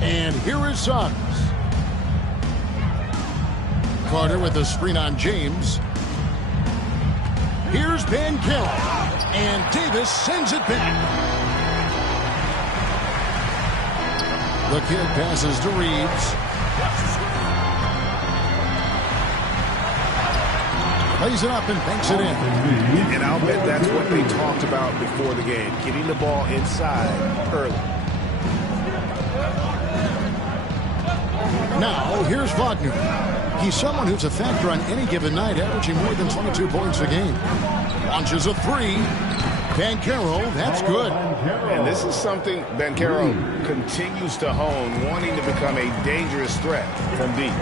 And here is Suggs. Carter with a screen on James. Here's Banchero. And Davis sends it back. The kid passes to Reeves. Plays it up and banks it in. And I'll bet that's what they talked about before the game. Getting the ball inside early. Now, here's Wagner. He's someone who's a factor on any given night, averaging more than 22 points a game. Launches a three. Banchero, that's good. And this is something Banchero continues to hone, wanting to become a dangerous threat from deep.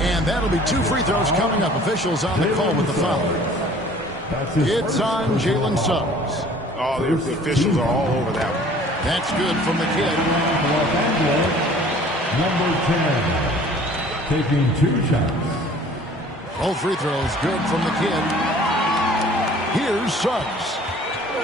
And that'll be 2 free throws coming up. Officials on the call with the foul. It's on Jalen Suggs. Oh, the officials are all over that one. That's good from the kid. Number 10, taking 2 shots. Both free throws good from the kid. Here's Suggs.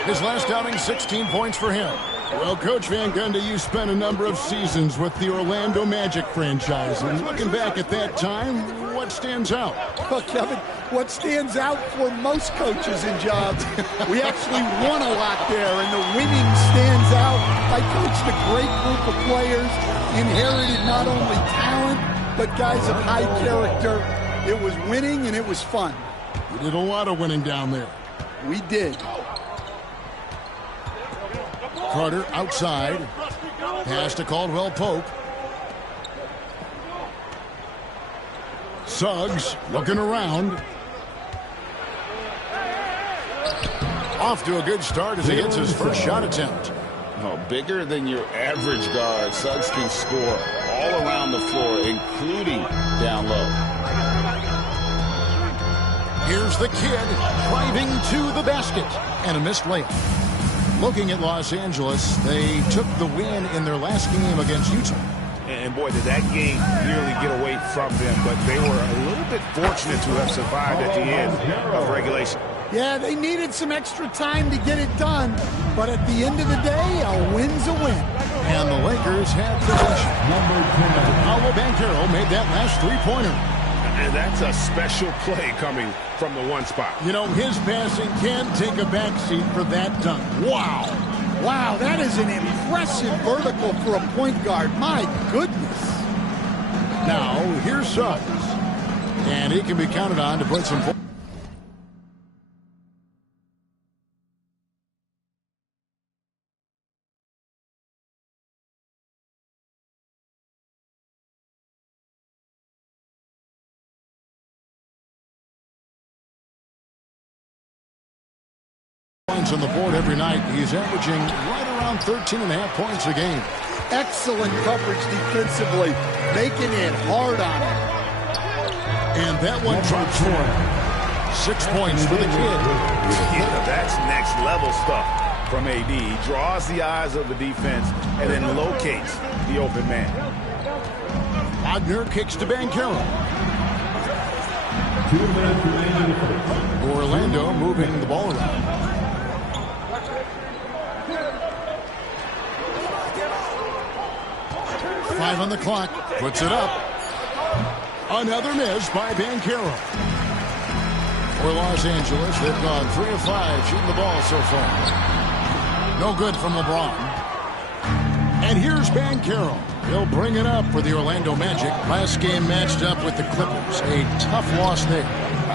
His last outing, 16 points for him. Well, Coach Van Gundy, you spent a number of seasons with the Orlando Magic franchise. And looking back at that time, what stands out? Well, Kevin, what stands out for most coaches and jobs, we actually won a lot there, and the winning stands out. I coached a great group of players, inherited not only talent, but guys of high character. It was winning, and it was fun. You did a lot of winning down there. We did. Carter outside. Pass to Caldwell Pope. Suggs looking around. Off to a good start as he hits his first shot attempt. Oh, bigger than your average guard, Suggs can score all around the floor, including down low. Here's the kid driving to the basket. And a missed layup. Looking at Los Angeles, they took the win in their last game against Utah. And boy, did that game nearly get away from them, but they were a little bit fortunate to have survived at the end of regulation. Yeah, they needed some extra time to get it done, but at the end of the day, a win's a win. And the Lakers had possession. Number 10, Paolo Banchero made that last three-pointer. And that's a special play coming from the one spot. You know, his passing can take a backseat for that dunk. Wow. Wow, that is an impressive vertical for a point guard. My goodness. Now, here's Suggs. And he can be counted on to put some points. On the board every night. He's averaging right around 13.5 points a game. Excellent coverage defensively, making it hard on him. And that one drops for him. 6 points for the kid. Yeah, that's next level stuff from AD. He draws the eyes of the defense and then locates the open man. Wagner kicks to Banchero. 2 minutes remaining in the first. Orlando moving the ball around. Five on the clock. Puts it up. Another miss by Banchero. For Los Angeles, they've gone 3 of 5 shooting the ball so far. No good from LeBron. And here's Banchero. He'll bring it up for the Orlando Magic. Last game matched up with the Clippers. A tough loss there.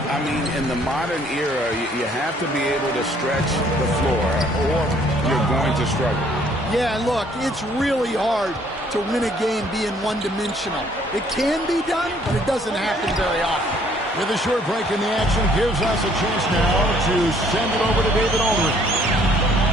I mean, in the modern era, you have to be able to stretch the floor or you're going to struggle. Yeah, look, it's really hard to win a game being one-dimensional. It can be done, but it doesn't happen very often. With a short break in the action, gives us a chance now to send it over to David Aldridge.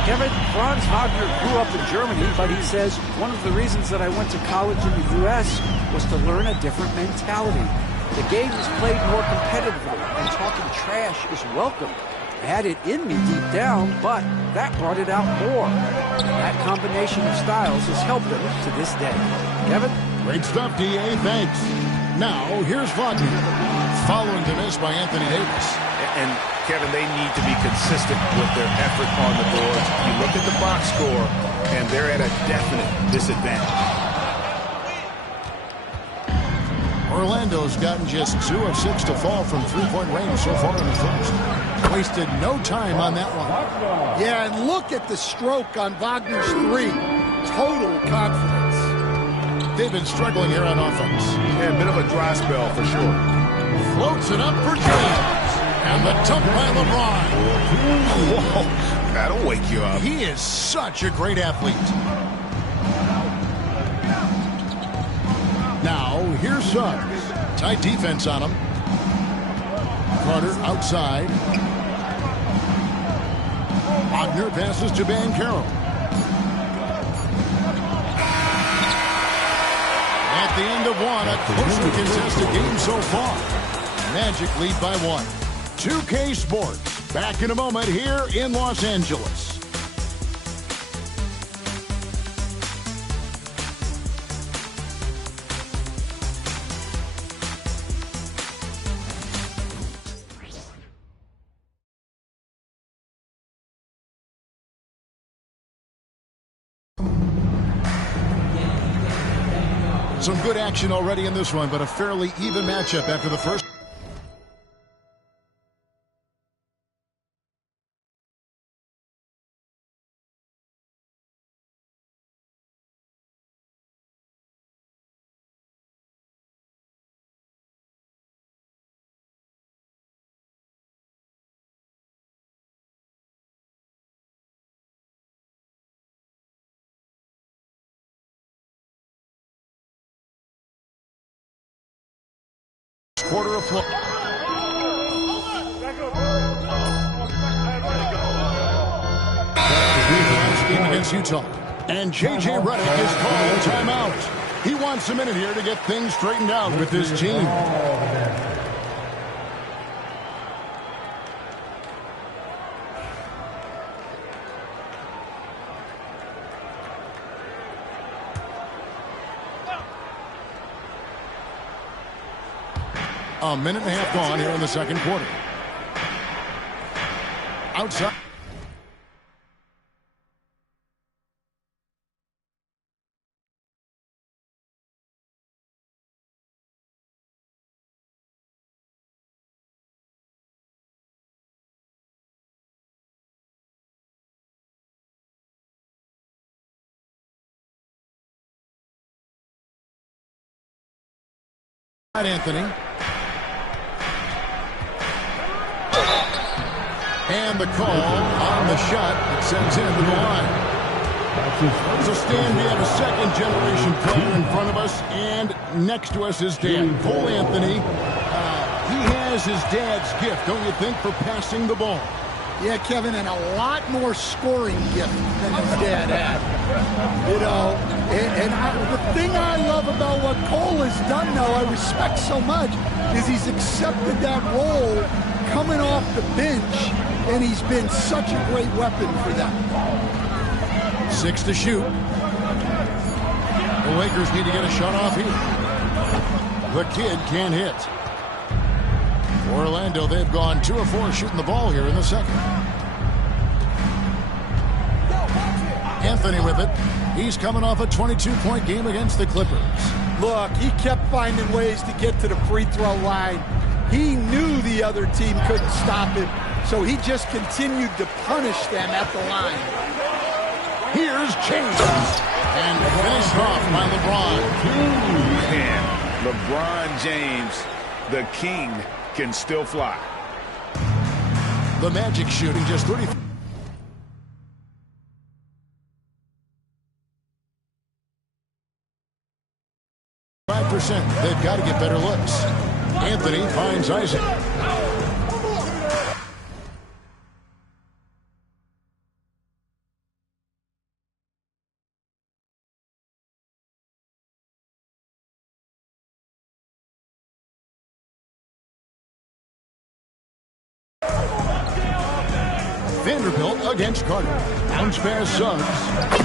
Kevin, Franz Wagner grew up in Germany, but he says one of the reasons that I went to college in the U.S. was to learn a different mentality. The game is played more competitively, and talking trash is welcome. I had it in me deep down, but that brought it out more. And that combination of styles has helped him to this day. Kevin? Great stuff, D.A. Thanks. Now, here's Wagner. Following the miss by Anthony Davis. And, Kevin, they need to be consistent with their effort on the boards. You look at the box score, and they're at a definite disadvantage. Orlando's gotten just 2 of 6 to fall from three-point range so far in the first. Wasted no time on that one. Yeah, and look at the stroke on Wagner's 3. Total confidence. They've been struggling here on offense. Yeah, a bit of a dry spell for sure. Floats it up for James. And the dunk by LeBron. Whoa, that'll wake you up. He is such a great athlete. Now, here's Suggs. Tight defense on him. Carter outside. Wagner passes to Banchero. At the end of one, a closely contested game so far. Magic lead by 1. 2K Sports, back in a moment here in Los Angeles. Some good action already in this one, but a fairly even matchup after the first. Quarter of flow. Last game against Utah. And J.J. Redick is called timeout. He wants a minute here to get things straightened out with his team. A minute and a half gone here in the second quarter. Outside. Anthony. And the call on the shot that sends him to the line. So, Stan, we have a second-generation player in front of us, and next to us is dad, Cole Anthony. He has his dad's gift, don't you think, for passing the ball? Yeah, Kevin, and a lot more scoring gift than his dad had. You know, the thing I love about what Cole has done, though, I respect so much, is he's accepted that role coming off the bench, and he's been such a great weapon for them. 6 to shoot. The Lakers need to get a shot off here. The kid can't hit. For Orlando, they've gone 2 of 4 shooting the ball here in the second. Anthony with it. He's coming off a 22-point game against the Clippers. Look, he kept finding ways to get to the free throw line. He knew the other team couldn't stop him, so he just continued to punish them at the line. Here's James. And finished off by LeBron. Man, LeBron James, the king, can still fly. The Magic shooting just 30%. They've got to get better looks. Anthony finds Isaac. Vanderbilt against Carter. Bounce pass Suggs.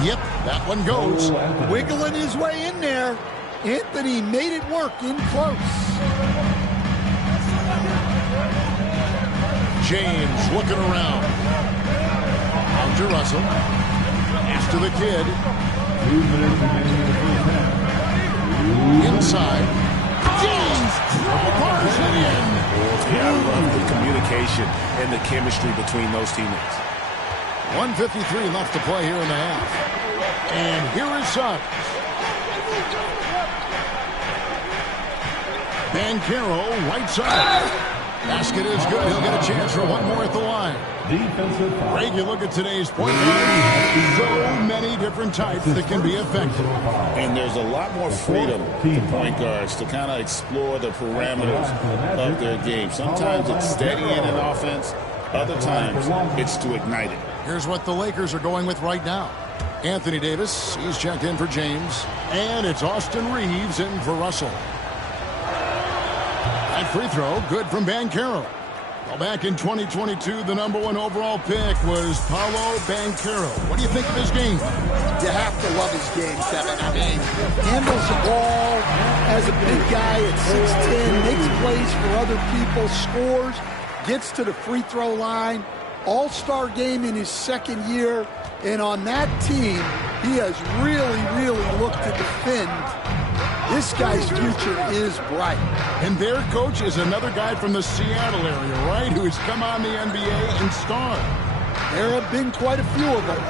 Yep, that one goes. Wiggling his way in there. Anthony made it work in close. James looking around. Out to Russell. Pass to the kid. 2 minutes remaining in the first half. Inside. James bars it in. Yeah, I love the communication and the chemistry between those teammates. 1:53 left to play here in the half. And here is Suggs. Banchero, right side. Basket is good. He'll get a chance for one more at the line. Defensive foul. Greg, you look at today's point guard. So many different types that can be effective. And there's a lot more freedom for point guards to kind of explore the parameters of their game. Sometimes it's steadying an offense. Other times it's to ignite it. Here's what the Lakers are going with right now. Anthony Davis, he's checked in for James. And it's Austin Reeves in for Russell. That free throw, good from Banchero. Well, back in 2022, the #1 overall pick was Paolo Banchero. What do you think of his game? You have to love his game, Kevin. I mean, handles the ball as a big guy at 6'10", makes plays for other people, scores, gets to the free throw line. All-star game in his second year. And on that team, he has really looked to defend. This guy's future is bright. And their coach is another guy from the Seattle area, right, who's come on the NBA and starred. There have been quite a few of them.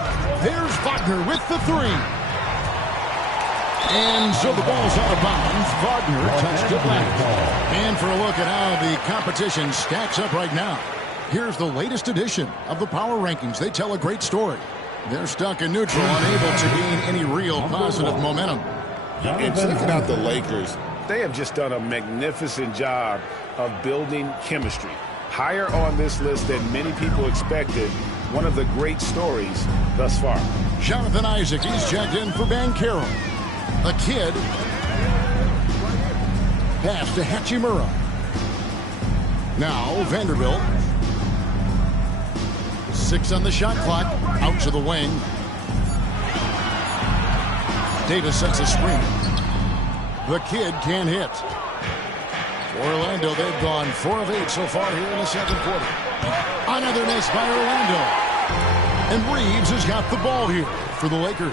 There's Wagner with the three. And so the ball's out of bounds. Wagner touched it left. And for a look at how the competition stacks up right now, here's the latest edition of the Power Rankings. They tell a great story. They're stuck in neutral, unable to gain any real positive momentum. And checking out the Lakers, They have just done a magnificent job of building chemistry. Higher on this list than many people expected. One of the great stories thus far. Jonathan Isaac, he's checked in for Banchero. A kid. Pass to Hachimura. Now Vanderbilt. 6 on the shot clock. Out to the wing. Davis sets a screen. The kid can't hit. For Orlando, they've gone 4 of 8 so far here in the second quarter. Another miss by Orlando. And Reeves has got the ball here for the Lakers.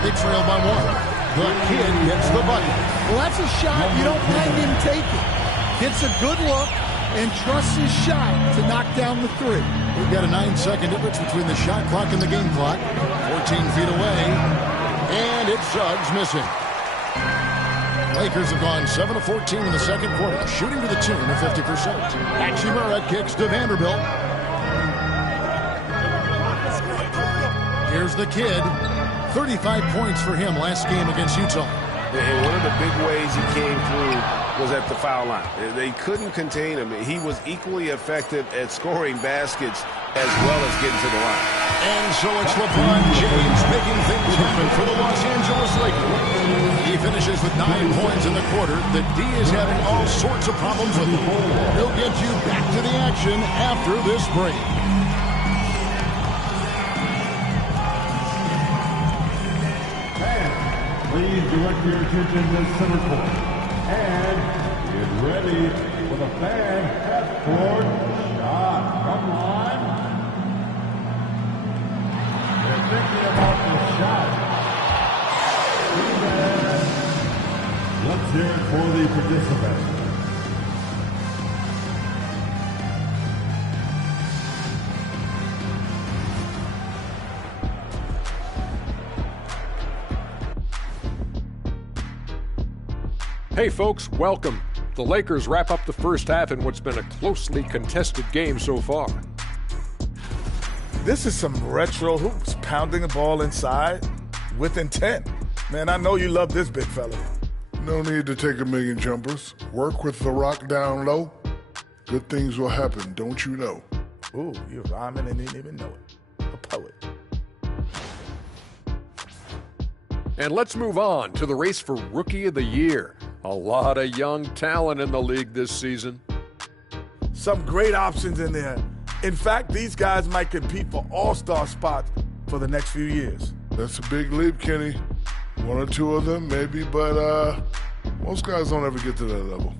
They trail by 1. The kid gets the bucket. Well, that's a shot you don't mind him taking. Gets a good look and trusts his shot to knock down the 3. We've got a 9-second difference between the shot clock and the game clock. 14 feet away. And it's Suggs missing. Lakers have gone 7 of 14 in the second quarter, shooting to the tune of 50%. Hachimura kicks to Vanderbilt. Here's the kid. 35 points for him last game against Utah. And one of the big ways he came through was at the foul line. They couldn't contain him. He was equally effective at scoring baskets as well as getting to the line. And so it's LeBron James making things happen for the Los Angeles Lakers. He finishes with 9 points in the quarter. The D is having all sorts of problems with him. He'll get you back to the action after this break. Please direct your attention to center court. And get ready for the fan half-court shot. Come on. They're thinking about the shot. Let's hear it for the participants. Hey folks, welcome. The Lakers wrap up the first half in what's been a closely contested game so far. This is some retro hoops, pounding the ball inside with intent. Man, I know you love this big fella. No need to take a million jumpers. Work with the rock down low. Good things will happen, don't you know? Ooh, you're rhyming and didn't even know it. A poet. And let's move on to the race for Rookie of the Year. A lot of young talent in the league this season. Some great options in there. In fact, these guys might compete for all-star spots for the next few years. That's a big leap, Kenny. 1 or 2 of them, maybe, but Most guys don't ever get to that level.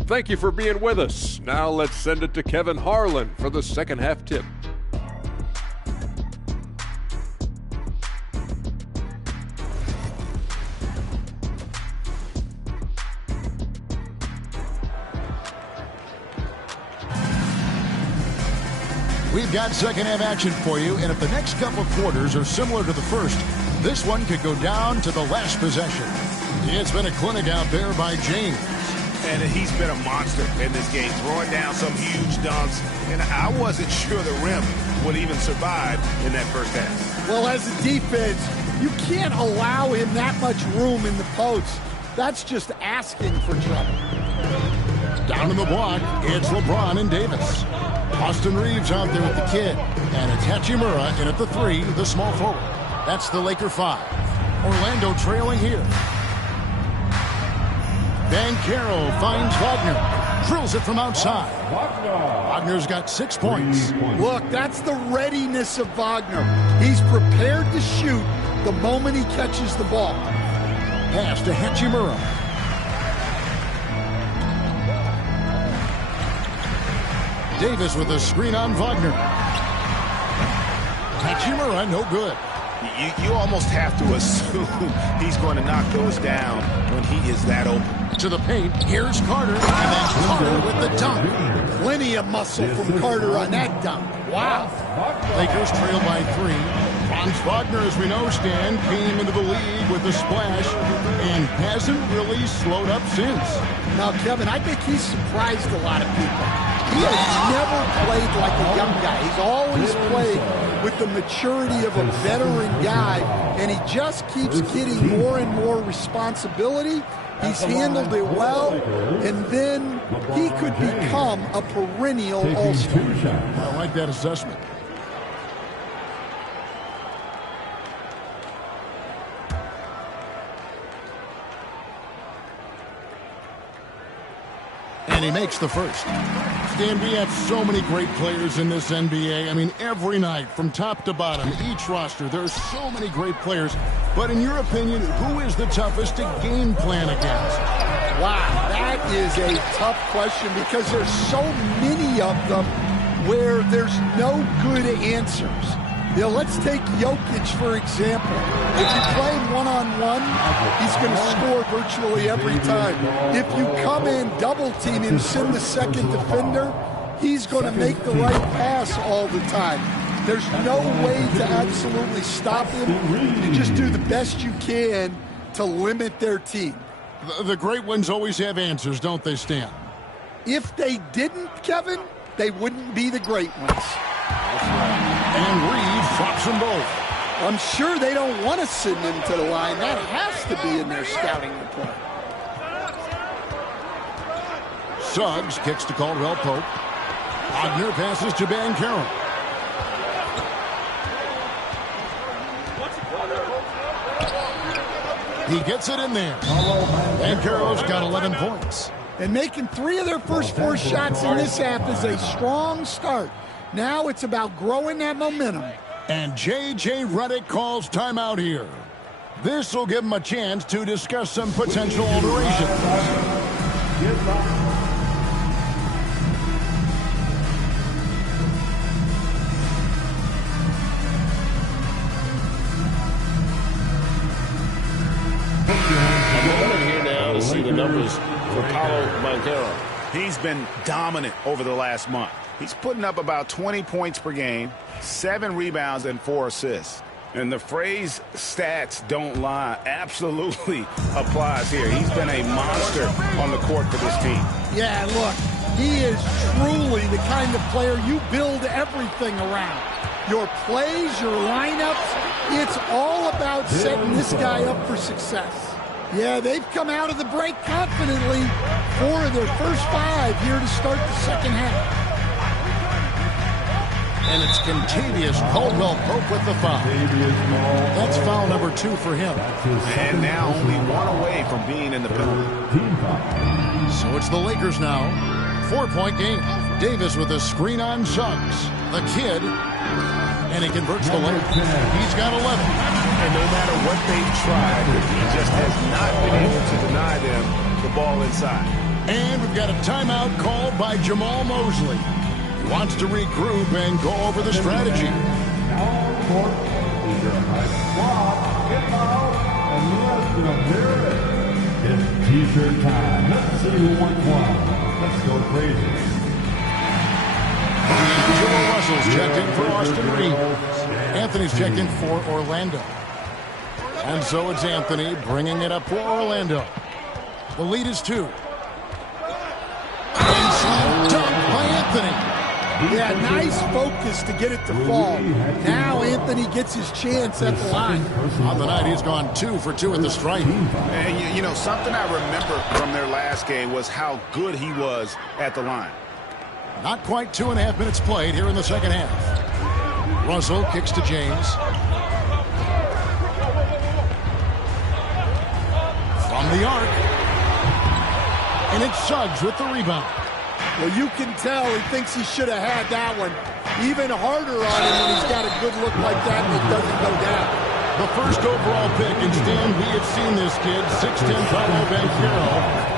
Thank you for being with us. Now let's send it to Kevin Harlan for the second half tip. We've got second half action for you, and if the next couple quarters are similar to the first, this one could go down to the last possession. It's been a clinic out there by James. And he's been a monster in this game, throwing down some huge dunks. And I wasn't sure the rim would even survive in that first half. Well, as a defense, you can't allow him that much room in the post. That's just asking for trouble. Down in the block, it's LeBron and Davis. Austin Reeves out there with the kid. And it's Hachimura in at the 3, the small forward. That's the Laker 5. Orlando trailing here. Banchero finds Wagner. Drills it from outside. Wagner's got 6 points. Look, that's the readiness of Wagner. He's prepared to shoot the moment he catches the ball. Pass to Hachimura. Davis with a screen on Wagner. Hachimura, no good. You almost have to assume he's going to knock those down when he is that open. To the paint, here's Carter, and then Carter with the dunk. Plenty of muscle from Carter on that dunk. Wow. Lakers trail by 3. Franz Wagner, as we know, Stan, came into the league with a splash and hasn't really slowed up since. Now, Kevin, I think he's surprised a lot of people. He has never played like a young guy. He's always played with the maturity of a veteran guy, and he just keeps getting more and more responsibility. He's handled it well, and then he could become a perennial all-star. I like that assessment. And he makes the first. Stan, we have so many great players in this NBA. I mean, every night, from top to bottom, each roster, there's so many great players. But in your opinion, who is the toughest to game plan against? Wow, that is a tough question because there's so many of them where there's no good answers. You know, let's take Jokic, for example. If you play him one-on-one, he's going to score virtually every time. If you come in, double-team him, send the second defender, he's going to make the right pass all the time. There's no way to absolutely stop him. You just do the best you can to limit their team. The great ones always have answers, don't they, Stan? If they didn't, Kevin, they wouldn't be the great ones. And Reeves drops them both. I'm sure they don't want to send him to the line. That has to be in their scouting report. Suggs kicks to Caldwell Pope. Wagner passes to Banchero. He gets it in there. Banchero's got 11 points. And making 3 of their first 4 shots in this half is a strong start. Now it's about growing that momentum. And J.J. Redick calls timeout here. This will give him a chance to discuss some potential alterations. I'm here now to see the numbers for Paolo Banchero. He's been dominant over the last month. He's putting up about 20 points per game, 7 rebounds, and 4 assists. And the phrase stats don't lie absolutely applies here. He's been a monster on the court for this team. Yeah, look, he is truly the kind of player you build everything around. Your plays, your lineups, it's all about setting this guy up for success. Yeah, they've come out of the break confidently. 4 of their first 5 here to start the second half. And it's Kentavious Caldwell Pope with the foul. That's foul number 2 for him. And now only 1 away from being in the penalty. So it's the Lakers now. 4-point game. Davis with a screen on Suggs. The kid And he converts the lane. He's got 11. And no matter what they've tried, he just has not been able to deny them the ball inside. And we've got a timeout called by Jamal Mosley. He wants to regroup and go over the strategy. It's t-shirt time. Let's see who won one. Let's go crazy. D'Angelo Russell's checked in for Austin Reeves. Anthony's checked in for Orlando. And so it's Anthony bringing it up for Orlando. The lead is 2. And slam dunk by Anthony. Yeah, nice focus to get it to fall. Now Anthony gets his chance at the line. On the night, he's gone 2 for 2 at the stripe. And you know, something I remember from their last game was how good he was at the line. Not quite 2.5 minutes played here in the second half. Russell kicks to James. From the arc. And it's Suggs with the rebound. Well, you can tell he thinks he should have had that one. Even harder on him when he's got a good look like that and it doesn't go down. The first overall pick, and Stan, we have seen this kid, 6'10" Paolo Banchero.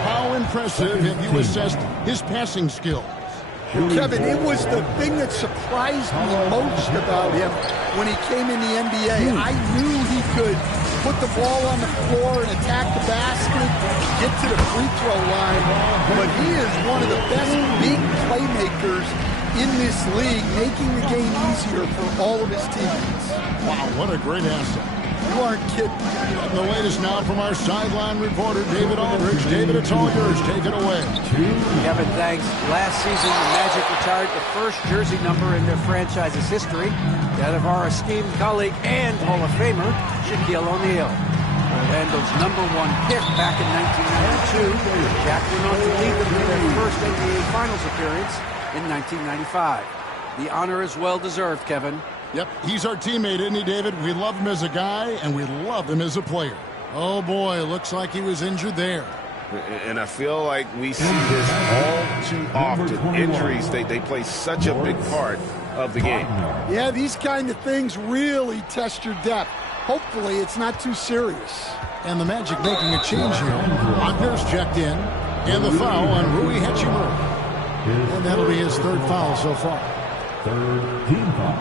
How impressive have you assessed his passing skills? Kevin, it was the thing that surprised me most about him when he came in the NBA. I knew he could put the ball on the floor and attack the basket, get to the free throw line, but he is one of the best big playmakers in this league, making the game easier for all of his teammates. Wow, what a great asset. You aren't kidding. And the latest now from our sideline reporter, David Aldridge. David, it's all yours. Take it away. Kevin, thanks. Last season, the Magic retired the first jersey number in their franchise's history, that of our esteemed colleague and Hall of Famer, Shaquille O'Neal. Orlando's #1 pick back in 1992. Shaq went on to lead them to their first NBA Finals appearance in 1995. The honor is well-deserved, Kevin. Yep, he's our teammate, isn't he, David? We love him as a guy, and we love him as a player. Oh, boy, looks like he was injured there. And I feel like we see this all too often. Injuries, they play such a big part of the game. Yeah, these kind of things really test your depth. Hopefully, it's not too serious. And the Magic making a change here. Wagner's checked in, and the foul on Rui Hachimura. And that'll be his 3rd foul so far. 3rd team foul.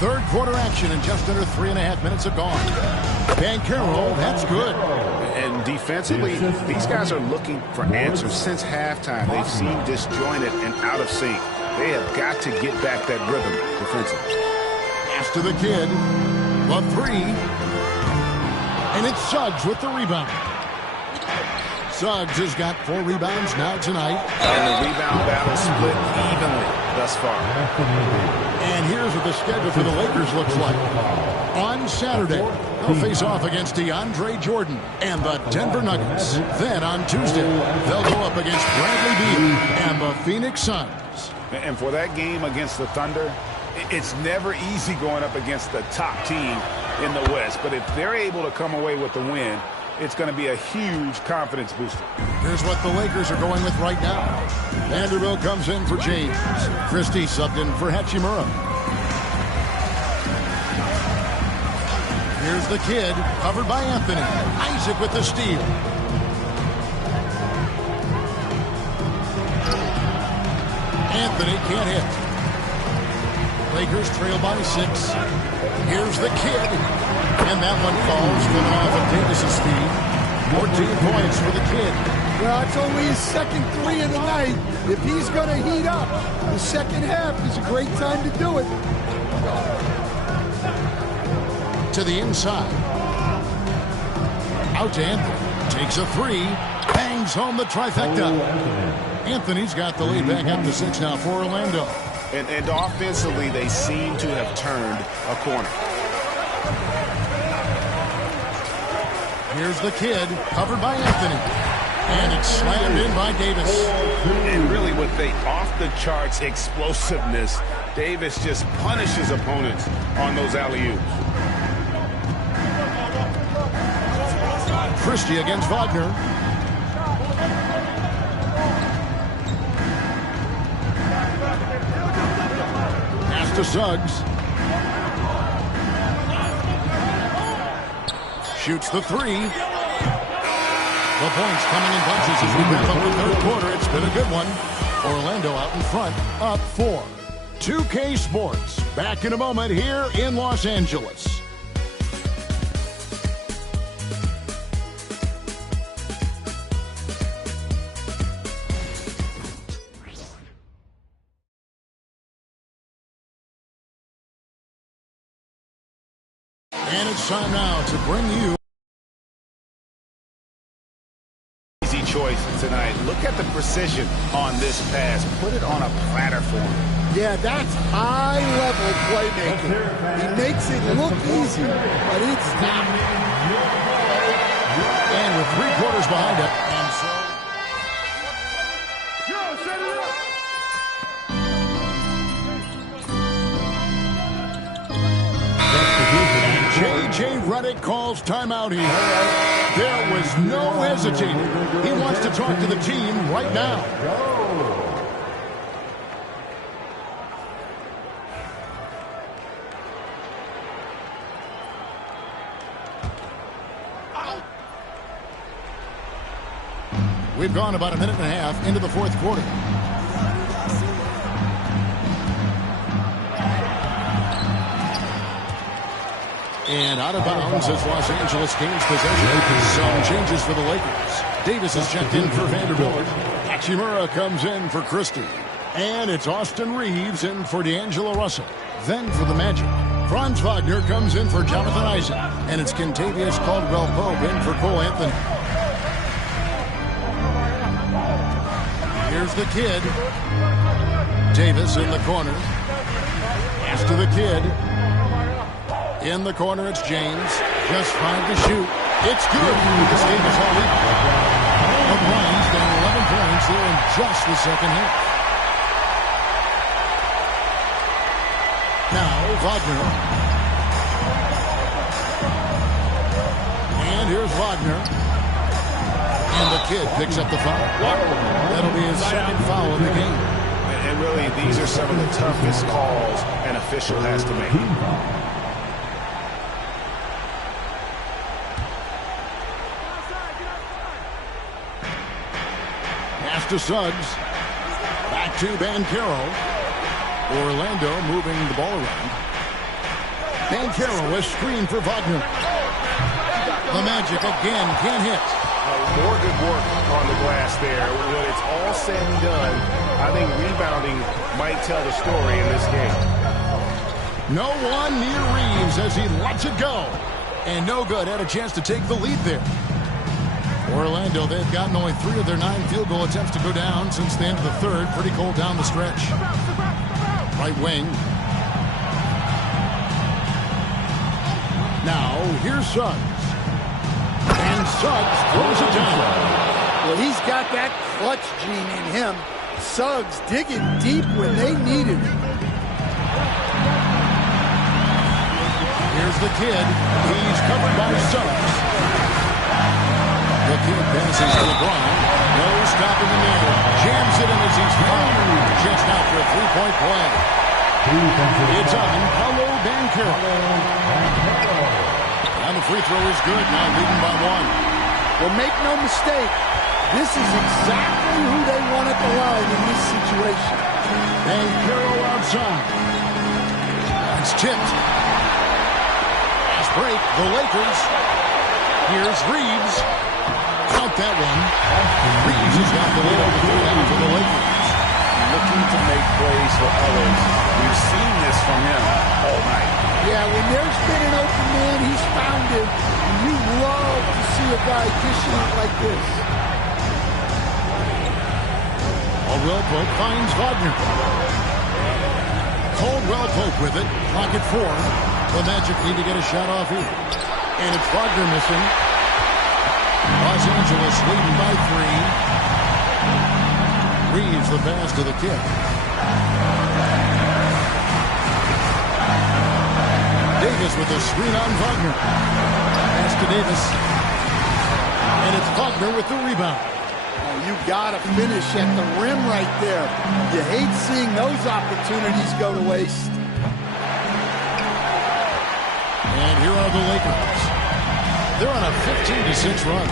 3rd quarter action, and just under 3.5 minutes have gone. Banchero, that's good. And defensively, these guys are looking for answers since halftime. They've seemed disjointed and out of sync. They have got to get back that rhythm defensively. Pass to the kid. The 3. And it's Suggs with the rebound. Suggs has got 4 rebounds now tonight. And the rebound battle split evenly thus far. And here's what the schedule for the Lakers looks like. On Saturday, they'll face off against DeAndre Jordan and the Denver Nuggets. Then on Tuesday, they'll go up against Bradley Beal and the Phoenix Suns. And for that game against the Thunder, it's never easy going up against the top team in the West. But if they're able to come away with the win, it's going to be a huge confidence booster. Here's what the Lakers are going with right now. Vanderbilt comes in for James. Christie subbed in for Hachimura. Here's the kid, covered by Anthony. Isaac with the steal. Anthony can't hit. Lakers trail by 6. Here's the kid. And that one falls, coming off of Davis's feed. 14 points for the kid. Well, it's only his 2nd 3 of the night. If he's going to heat up, the second half is a great time to do it. To the inside. Out to Anthony. Takes a 3. Bangs home the trifecta. Anthony's got the lead back up to 6 now for Orlando. And offensively, they seem to have turned a corner. Here's the kid, covered by Anthony. And it's slammed in by Davis. And really with the off-the-charts explosiveness, Davis just punishes opponents on those alley-oops. Christie against Wagner. to Suggs. Shoots the three. The points coming in bunches as we wrap up the third quarter. It's been a good one. Orlando out in front, up 4. 2K Sports, back in a moment here in Los Angeles. And it's time now to bring you Easy choice tonight. Look at the precision on this pass. Put it on a platter for him. Yeah, that's high-level playmaking. He makes it look easy, but it's not. And with 3 quarters behind it, and so J.J. Redick calls timeout here. There was no hesitating. He wants to talk to the team right now. We've gone about a minute and a half into the fourth quarter. And out of bounds as Los Angeles gains possession. Some changes for the Lakers. Davis is checked in for Vanderbilt. Hachimura comes in for Christie. And it's Austin Reeves in for D'Angelo Russell. Then for the Magic, Franz Wagner comes in for Jonathan Isaac. And it's Kentavious Caldwell-Pope in for Cole Anthony. Here's the kid. Davis in the corner. Pass to the kid. In the corner, it's James. Just 5 to shoot. It's good. This game is all equal. LeBron's down 11 points here in just the second half. Now, Wagner. And here's Wagner. And the kid picks up the foul. That'll be his second foul of the game. And really, these are some of the toughest calls an official has to make. To Suggs. Back to Banchero. Orlando moving the ball around. Banchero is screened for Wagner. The Magic again can't hit. More good work on the glass there. When it's all said and done, I think rebounding might tell the story in this game. No one near Reeves as he lets it go. And no good. Had a chance to take the lead there. Orlando, they've gotten only 3 of their 9 field goal attempts to go down since the end of the third. Pretty cold down the stretch. Right wing. Now, here's Suggs. And Suggs throws it down. Well, he's got that clutch gene in him. Suggs digging deep when they needed it. Here's the kid. He's covered by Suggs. The kid passes to LeBron. No stopping him there. Jams it in as he's fouled. Just after a 3-point play. It's on Paolo Banchero. And the free throw is good. Now leading by 1. Well, make no mistake. This is exactly who they want at the line in this situation. Banchero outside. It's tipped. Fast break. The Lakers. Here's Reeves. Count that one. Reeves has got the lead over 3 down for the Lakers. Looking to make plays for others. We've seen this from him all night. Yeah, when there's been an open man, he's found it. And you love to see a guy dishing it like this. Caldwell-Pope finds Wagner. Caldwell-Pope with it. Clock at 4. The Magic need to get a shot off here. And it's Wagner missing. Los Angeles leading by 3. Reeves the pass to the kid. Davis with a screen on Wagner. Pass to Davis. And it's Wagner with the rebound. Oh, you got to finish at the rim right there. You hate seeing those opportunities go to waste. And here are the Lakers. They're on a 15-6 run.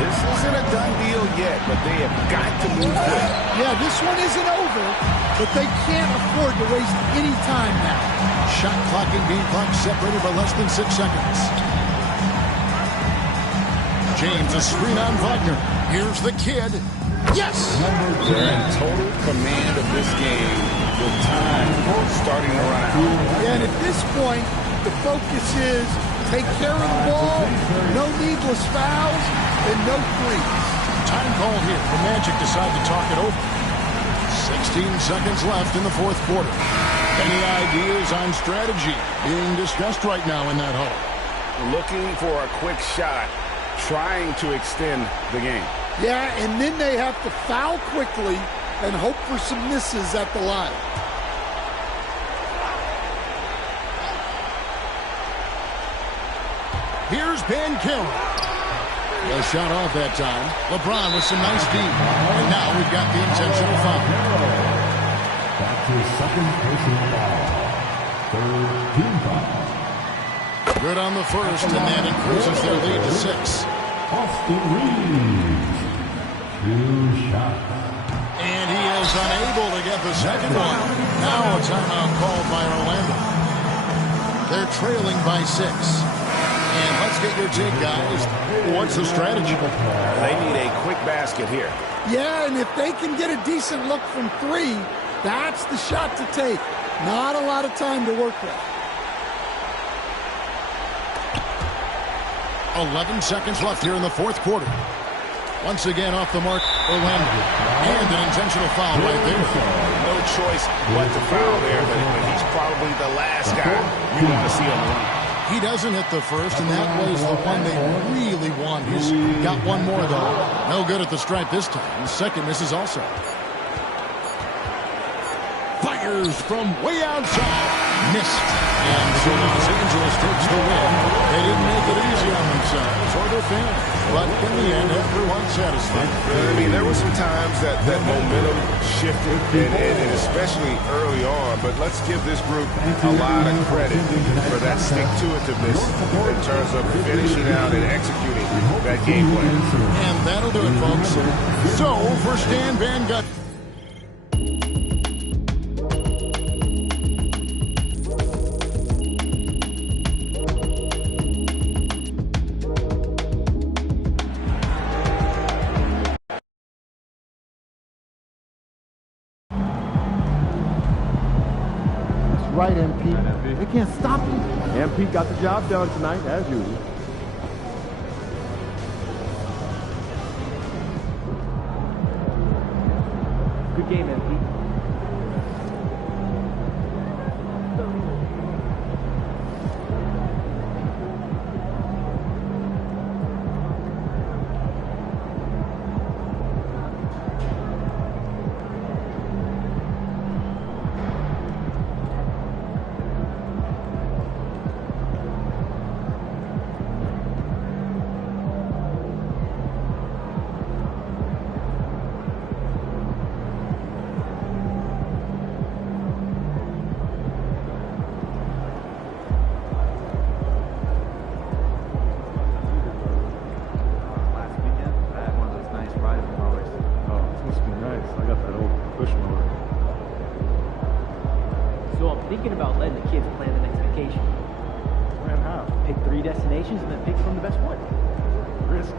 This isn't a done deal yet, but they have got to move quick. Yeah, this one isn't over, but they can't afford to waste any time now. Shot clock and game clock separated by less than 6 seconds. James, a screen on Wagner. Here's the kid. Yes! They're in total command of this game with time starting to run out. And at this point, the focus is take care of the ball, no needless fouls, and no threes. Time call here. The Magic decide to talk it over. 16 seconds left in the fourth quarter. Any ideas on strategy being discussed right now in that huddle? Looking for a quick shot, trying to extend the game. Yeah, and then they have to foul quickly and hope for some misses at the line. Here's Banchero. A shot off that time. LeBron with some nice deep. And now we've got the intentional foul. That's his second personal foul. Third team foul. Good on the first, and that increases their lead to 6. Austin Reeves. 2 shots. And he is unable to get the second one. Now a timeout called by Orlando. They're trailing by 6. And let's get your take, guys. What's the strategy? They need a quick basket here. Yeah, and if they can get a decent look from 3, that's the shot to take. Not a lot of time to work with. 11 seconds left here in the fourth quarter. Once again off the mark, Orlando. And an intentional foul right there. No choice but to foul there, but he's probably the last guy you want to see on the run. He doesn't hit the first, and that was the one they really want. He's got one more, though. No good at the stripe this time. The second misses also. Fires from way outside. Missed. And so Los Angeles takes the win. They didn't make it easy on themselves or their fans. But in the end, everyone's satisfied. I mean, there were some times that momentum shifted, and especially early on. But let's give this group a lot of credit for that stick-to-itiveness in terms of finishing out and executing that game plan. And that'll do it, folks. So, for Stan Van Gundy. Right, MP. They can't stop him. MP got the job done tonight, as usual. Good game, MP. Thinking about letting the kids plan the next vacation. Plan how? Pick 3 destinations and then pick from the best one. Risky.